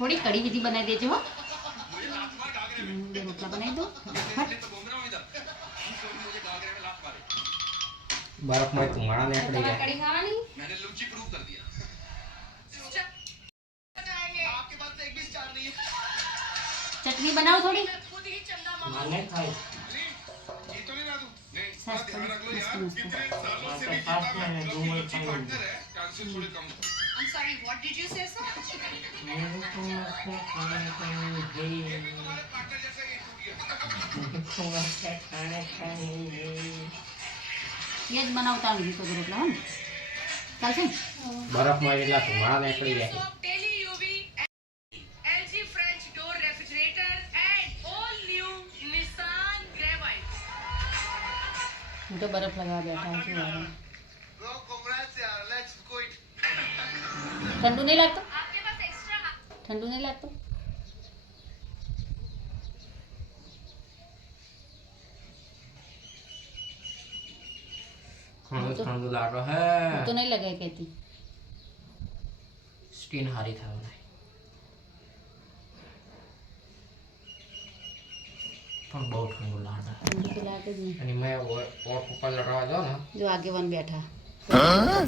थोड़ी कड़ी विधि बनाई देजो हो। रोटला बनाई दो बर्फ में तुम्हारा नहीं पड़ी है। कड़ी खावा नहीं मैंने लुच्ची प्रूव कर दिया। आपके पास तो एक भी स्टार नहीं है। चटनी बनाओ थोड़ी माने खाए ये तो नहीं ना दूं। नहीं थोड़ा ध्यान रख लो यार, कितने सालों से नहीं जीता मैं, मतलब कि लुच्ची पार्टनर है, चांसेस थोड़े कम होते हैं। I'm sorry, what did you say, sir? मेरे को मत खाने का नहीं ये भी तुम्हारे पार्टनर जैसा ही टूट गया। को मत खाने का नहीं ये ज बनावता नहीं तो रोटला हो चल से बर्फ में એટલા ધુમાડા નીકળી જાય So, Tele UV, LG French door refrigerator, and all new Nissan Gravite. હું તો બરફ લગાવવા બેઠા છું યાર Bro, congrats यार, let's quit. ठंडू नहीं लगता आपके पास extra ठंडू नहीं लगता ठंडू લાગે હે હું તો નહીં લગાય કહેતી સ્કિન હારી થાય પણ બહુ ઠંડુ લાગે ठंडू तो लागे જ નહીં અને મેં ઓર ઉપર લગાવવા દો ને જો આગેવાન બેઠા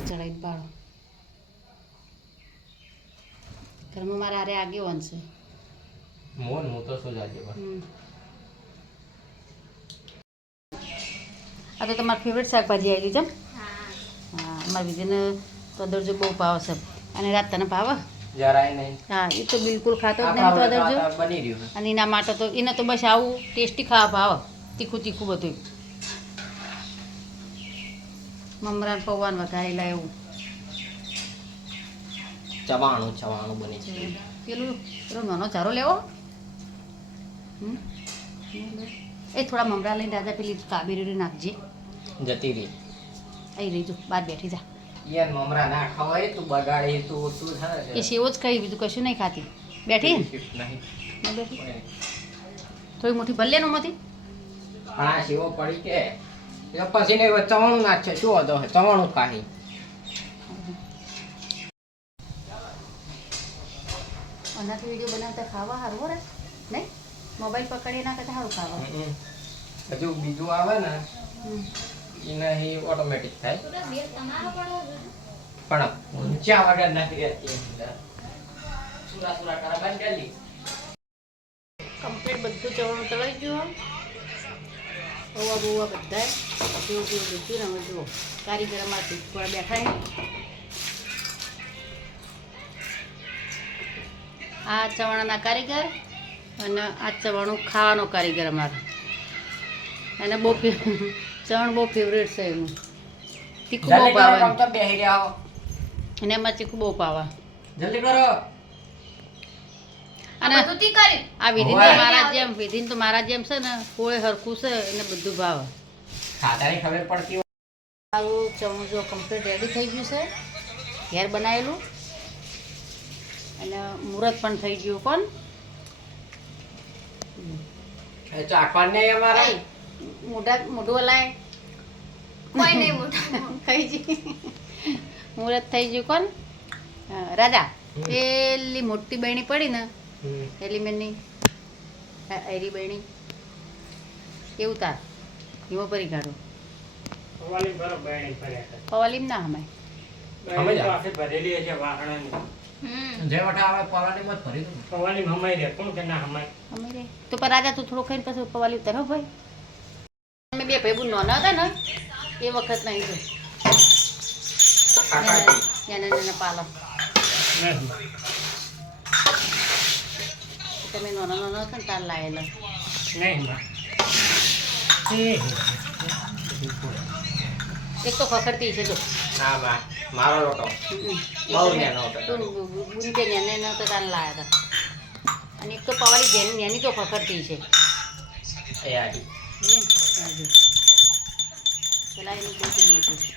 ચડાઈ બાળો ઘરમાં મારા હારે આગેવાન છે મોન હું તો શું જાજે બસ આ તો તમારી ફેવરેટ શાકભાજી આવી છે હા અમારા વિજયને તો દરજો બહુ ભાવ છે અને રાત તને ભાવે જરાય નહીં હા એ તો બિલકુલ ખાતો જ નહીં તો દરજો બની રહ્યું અને એના માટે તો એને તો બસ આવું ટેસ્ટી ખાવા ભાવે તીખું તીખું બધું મમરાન પૌવાન વઘારેલા એવું ચવાણું બની છે પેલું પેલો નાનો ચારો લેવો એ થોડા મમરા લઈને દાદા પેલી કાબેરી નાખજે જતી રહી અહીં રહી જો બહાર બેઠી જા યાર મમરા ના ખવાય તું બગાડી તું થાય એ સેવો જ ખાઈ બીજું કશું નહીં ખાતી બેઠી નહીં ન બેઠી થોડી મોટી ભલે નો માંથી પણ આ સેવો પડી કે એ પછી ને ચવાણું નાખશે શું હતો ચવાણું ખાઈ આનાથી વિડીયો બનાવતા ખાવા સારું રે નહીં મોબાઈલ પકડીએ ના કરતા સારું ખાવા હજુ બીજું આવે ને એને ઓટોમેટિક થાય પણ ઊંચા વગર નથી રહેતી સુરા કરા બંધ કરી કમ્પ્લીટ બધું ચવાણું તળાઈ ગયું પૌવા બૌવા બધા પીવું બધું ને હવે જુઓ કારીગર અમારથી થોડા બેઠા આ ચવાણાના કારીગર અને આ ચવાણું ખાવાનો કારીગર અમારો અને બહુ ચવાણ બહુ ફેવરેટ છે એનું તીખું બહુ ભાવે બેહી રહ્યા અને એમાં તીખું બહુ ભાવે જલ્દી કરો અને આ વિધિન તો મારા જેમ છે ને કોઈ હરખું છે એને બધું ભાવે ખાતાની ખબર પડતી આવું ચવાણું જો કમ્પ્લીટ રેડી થઈ ગયું છે ઘેર બનાવેલું અને મુહૂર્ત પણ થઈ ગયું કોણ ચાખવા નહીં અમારે મોઢું હલાય કોઈ નહીં મોટા થઈ ગયું મુહૂર્ત થઈ ગયું કોણ રાજા પેલી મોટી બહેણી પડી ને એલી બેનની એરી બહેણી કેવું તાર હિમો પરી કાઢો પવાલીમ ના હમાય જે વટા આવે પવાની મત ભરી દઉં પવાની હમાઈ રે કોણ કે ના હમાઈ અમે રે તો પર રાજા તું થોડો ખાઈને પછી પવાલી ઉતાર હો ભાઈ અમે બે ભાઈ બુ નાના હતા ને એ વખત નહીં જો નાના પાલો તમે નાના હતા ને તાર લાયેલા નહીં એક તો ખખડતી છે જો હા બા મારો લોટો બહુ નેનો હતો તું બુનકે નેને ન તો તાર લાયા હતા અને એક તો પવાલી જેની નેની તો ખખડતી છે એ આડી પેલા એની બહુ પીવી હતી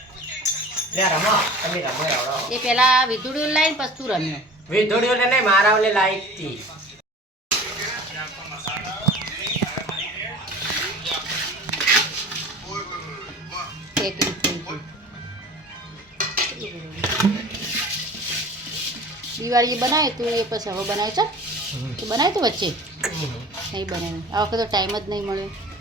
લે રમો તમે રમો આવડો એ પેલા વિધુડીઓ લાઈને પછી તું રમ્યો વિધોડીઓ ને નહીં મારા ઓલે લાઈક થી પેકિંગ થઈ ગયું દિવાળીએ બનાવ્યું તું એ પછી હવે બનાવ્યું છે એ બનાવ્યું તું વચ્ચે નહીં બનાવ્યું આ વખતે તો ટાઈમ જ નહીં મળ્યો